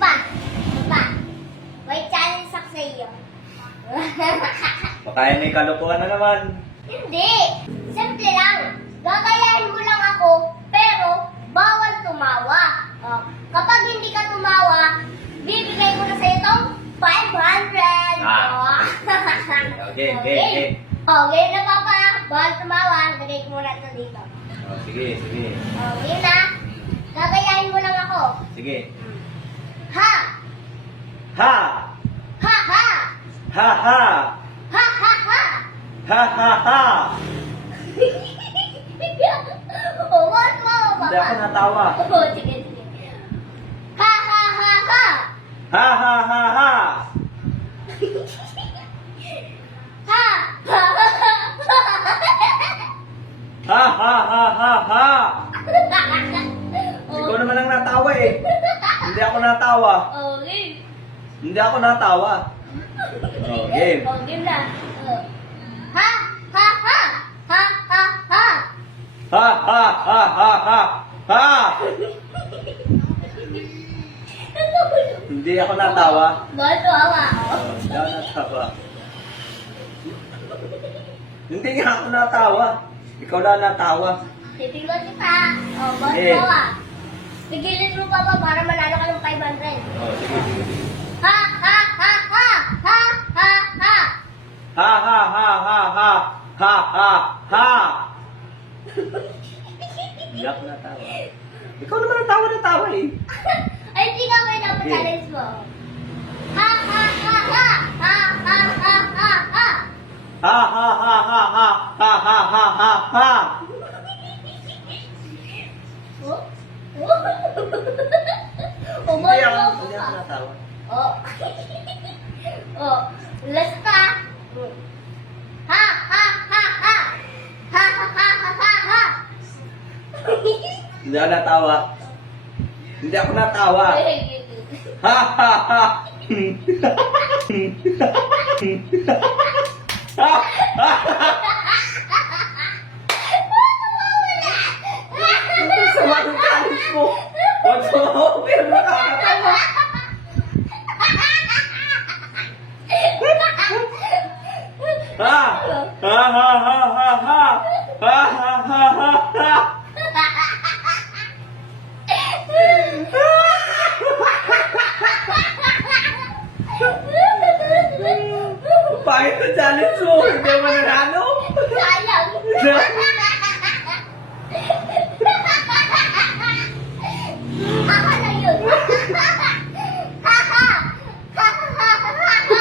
Pa, may challenge ako sa iyo. Baka may kalukuhan na naman. Hindi! Simple lang. Gagayahin mo lang ako, pero bawal tumawa. Oh, kapag hindi ka tumawa, bibigay ko na sa itong 500. Ah. Okay. Oh, ngayon na papa, bawal tumawa. Lagay ko muna ito dito. Oh, sige. Oh, ngayon na. Gagayahin mo lang ako. Sige. Ha! Ha! Ha ha! Ha ha! Ha ha ha! Ha ha ha! Oh, bawal tumawa papa. Hindi ako natawa. Oh, sige. Ha ha ha ha! Ha ha ha ha! Ha! Ha ha ha ha ha! Ikaw naman ang natawa eh. Hindi ako natawa. Okay. Hindi ako natawa. Oh, game. Oh, game na. Ha! Ha! Ha! Ha! Ha! Ha! Ha ha ha ha ha! Ha! Hindi ako natawa. Bawal tumawa. Hindi ako natawa. Hindi nga ako natawa. Ikaw na natawa. Titignan kita. Oh, bawal Eh. tumawa. Pigilin mo pa ba para manalo ka ng 500? Oh, sige. Ha! Ha! Ha! Ha! Ha! Ha! Ha! Ha ha ha ha ha! Ha ha ha! Hindi ako natawa. Ikaw naman natawa eh. Ay, hindi ka kayo dapat challenge mo. Ha! Ha! Ha! Ha! Ha! Ha! Ha! Ha! Ha! Ha ha ha ha ha! Ha ha ha ha ha! Oh? Oh? Oh, bawal tumawa Hindi ka. ako natawa. Oh. Oh, last pa. Ha ha ha ha. Ha ha ha ha ha ha. Hindi ako natawa. Hindi ako natawa. Ha ha ha! Ha ha ha! Ang sama ng kalis mo. Huwag mo, pero nakakatawa. Ha! Ha ha ha ha ha! Ha ha ha ha ha! Pahit na challenge mo. Hindi mo nanalo. Sayang. Ako na yun. Ha ha. Ha ha ha ha ha.